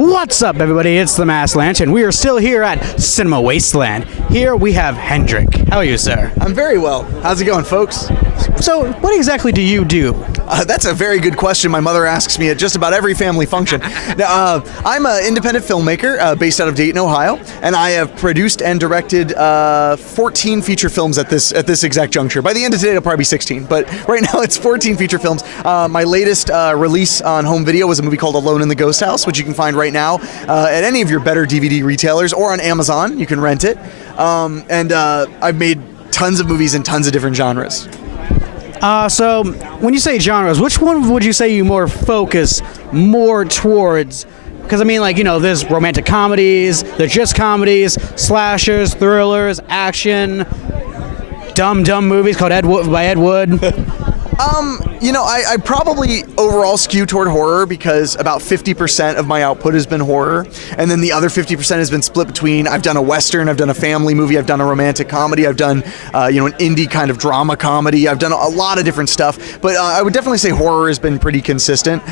What's up, everybody? It's the Mass Lanch, and we are still here at Cinema Wasteland. Here we have Hendrik. How are you, sir? I'm very well. How's it going, folks? So, what exactly do you do? That's a very good question. My mother asks me at just about every family function. Now, I'm an independent filmmaker based out of Dayton, Ohio, and I have produced and directed 14 feature films at this exact juncture. By the end of today, it'll probably be 16, but right now it's 14 feature films. My latest release on home video was a movie called Alone in the Ghost House, which you can find right now at any of your better DVD retailers or on Amazon. You can rent it. And I've made tons of movies in tons of different genres. So, when you say genres, which one would you say you focus more towards? Because, I mean, like, you know, there's romantic comedies, there's just comedies, slashers, thrillers, action, dumb movies called Ed Wood. You know, I probably overall skew toward horror because about 50% of my output has been horror, and then the other 50% has been split between I've done a Western, I've done a family movie, I've done a romantic comedy, I've done, an indie kind of drama comedy, I've done a lot of different stuff, but I would definitely say horror has been pretty consistent.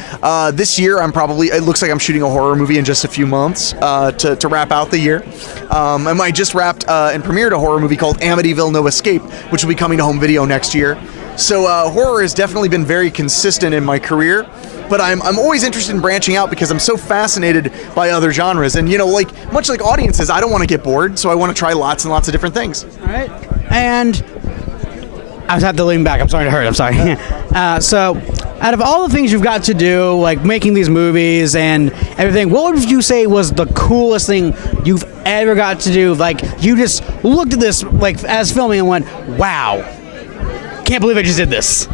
This year, it looks like I'm shooting a horror movie in just a few months to wrap out the year. And I just wrapped and premiered a horror movie called Amityville No Escape, which will be coming to home video next year. So horror has definitely been very consistent in my career, but I'm always interested in branching out because I'm so fascinated by other genres. And, you know, much like audiences, I don't want to get bored, so I want to try lots and lots of different things. All right. And I was have to lean back. I'm sorry to hurt. I'm sorry. So, out of all the things you've got to do, like making these movies and everything, what would you say was the coolest thing you've ever got to do? Like, you just looked at this, like, as filming and went, wow. Can't believe I just did this.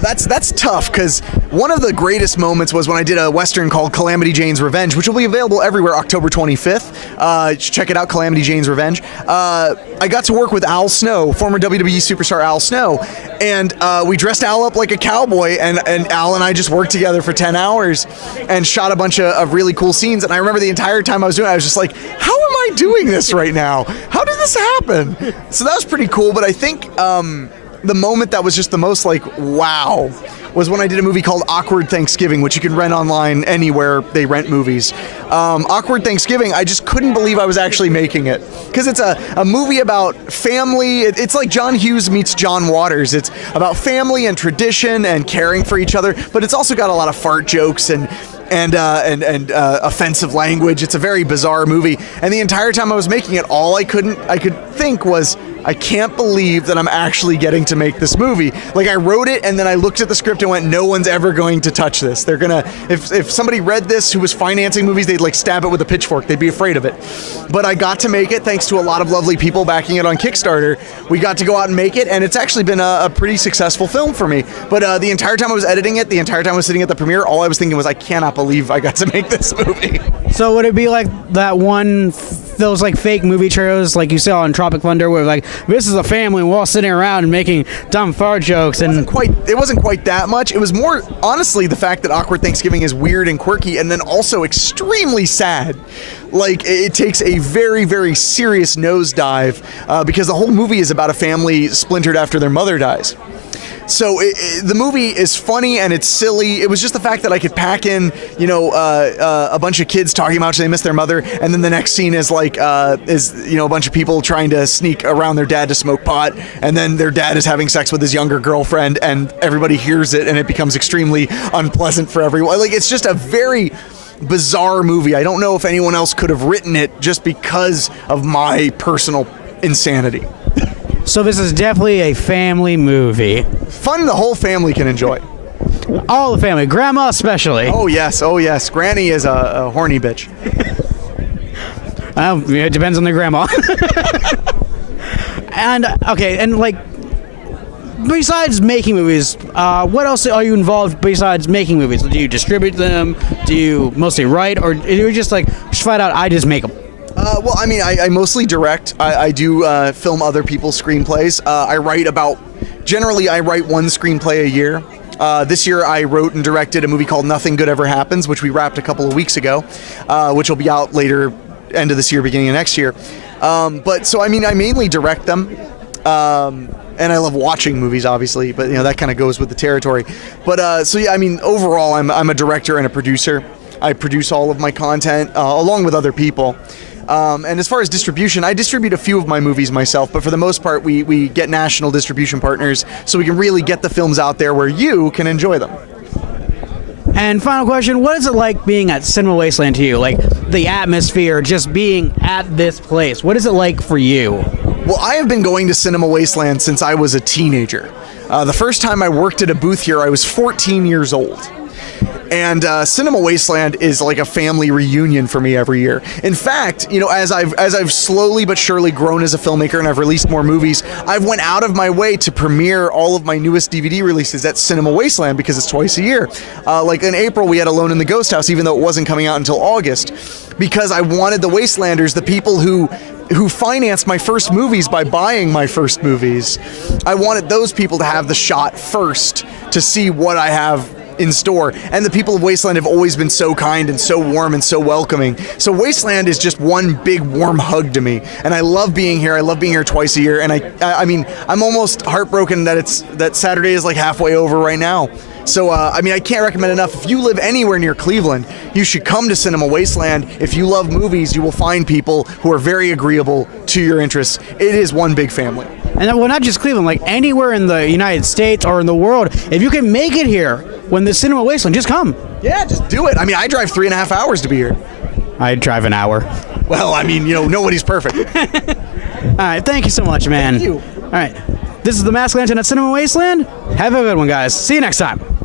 That's tough because one of the greatest moments was when I did a Western called Calamity Jane's Revenge, which will be available everywhere October 25th. Check it out, Calamity Jane's Revenge. I got to work with Al Snow, former WWE superstar Al Snow, and we dressed Al up like a cowboy, and Al and I just worked together for 10 hours and shot a bunch of really cool scenes. And I remember the entire time I was doing it, I was just like, how am I doing this right now? How did this happen? So that was pretty cool, but I think the moment that was just the most like, wow, was when I did a movie called Awkward Thanksgiving, which you can rent online anywhere they rent movies. Awkward Thanksgiving, I just couldn't believe I was actually making it. Because it's a movie about family. It's like John Hughes meets John Waters. It's about family and tradition and caring for each other, but it's also got a lot of fart jokes and offensive language. It's a very bizarre movie. And the entire time I was making it, all I could think was, I can't believe that I'm actually getting to make this movie. Like, I wrote it and then I looked at the script and went, no one's ever going to touch this. They're gonna, if somebody read this who was financing movies, they'd like stab it with a pitchfork. They'd be afraid of it. But I got to make it thanks to a lot of lovely people backing it on Kickstarter. We got to go out and make it, and it's actually been a pretty successful film for me. But the entire time I was editing it, the entire time I was sitting at the premiere, all I was thinking was, I cannot believe I got to make this movie. So would it be like that one, those like fake movie trailers like you saw on Tropic Thunder where like, this is a family and we're all sitting around and making dumb fart jokes? And it wasn't quite that much. It was more, honestly, the fact that Awkward Thanksgiving is weird and quirky and then also extremely sad. Like, it takes a very, very serious nosedive because the whole movie is about a family splintered after their mother dies. So the movie is funny and it's silly. It was just the fact that I could pack in, a bunch of kids talking about how they miss their mother, and then the next scene is like, a bunch of people trying to sneak around their dad to smoke pot, and then their dad is having sex with his younger girlfriend, and everybody hears it, and it becomes extremely unpleasant for everyone. Like, it's just a very bizarre movie. I don't know if anyone else could have written it just because of my personal insanity. So this is definitely a family movie. Fun the whole family can enjoy. All the family, grandma especially. Oh yes. Granny is a horny bitch. Well, it depends on the grandma. And like, besides making movies, what else are you involved besides making movies? Do you distribute them? Do you mostly write, or do you just flat out, I just make them? Well, I mean, I mostly direct. I do film other people's screenplays. I write one screenplay a year. This year I wrote and directed a movie called Nothing Good Ever Happens, which we wrapped a couple of weeks ago, which will be out later, end of this year, beginning of next year. But so, I mean, I mainly direct them. And I love watching movies, obviously, but that kind of goes with the territory. But so yeah, I mean, overall, I'm a director and a producer. I produce all of my content along with other people. And as far as distribution, I distribute a few of my movies myself, but for the most part, we get national distribution partners so we can really get the films out there where you can enjoy them. And final question, what is it like being at Cinema Wasteland to you? Like the atmosphere, just being at this place. What is it like for you? Well, I have been going to Cinema Wasteland since I was a teenager. The first time I worked at a booth here, I was 14 years old. And Cinema Wasteland is like a family reunion for me every year. In fact, you know, as I've slowly but surely grown as a filmmaker and I've released more movies, I've went out of my way to premiere all of my newest DVD releases at Cinema Wasteland because it's twice a year. Like in April, we had Alone in the Ghost House, even though it wasn't coming out until August, because I wanted the Wastelanders, the people who financed my first movies by buying my first movies, I wanted those people to have the shot first to see what I have in store. And the people of Wasteland have always been so kind and so warm and so welcoming. So Wasteland is just one big warm hug to me. And I love being here. I love being here twice a year. And I mean, I'm almost heartbroken that Saturday is like halfway over right now. So, I mean, I can't recommend enough. If you live anywhere near Cleveland, you should come to Cinema Wasteland. If you love movies, you will find people who are very agreeable to your interests. It is one big family. And well, not just Cleveland, like anywhere in the United States or in the world, if you can make it here when the Cinema Wasteland, just come. Yeah, just do it. I mean, I drive 3.5 hours to be here. I drive an hour. Well, I mean, you know, nobody's perfect. All right, thank you so much, man. Thank you. All right, this is the Masked Lantern at Cinema Wasteland. Have a good one, guys. See you next time.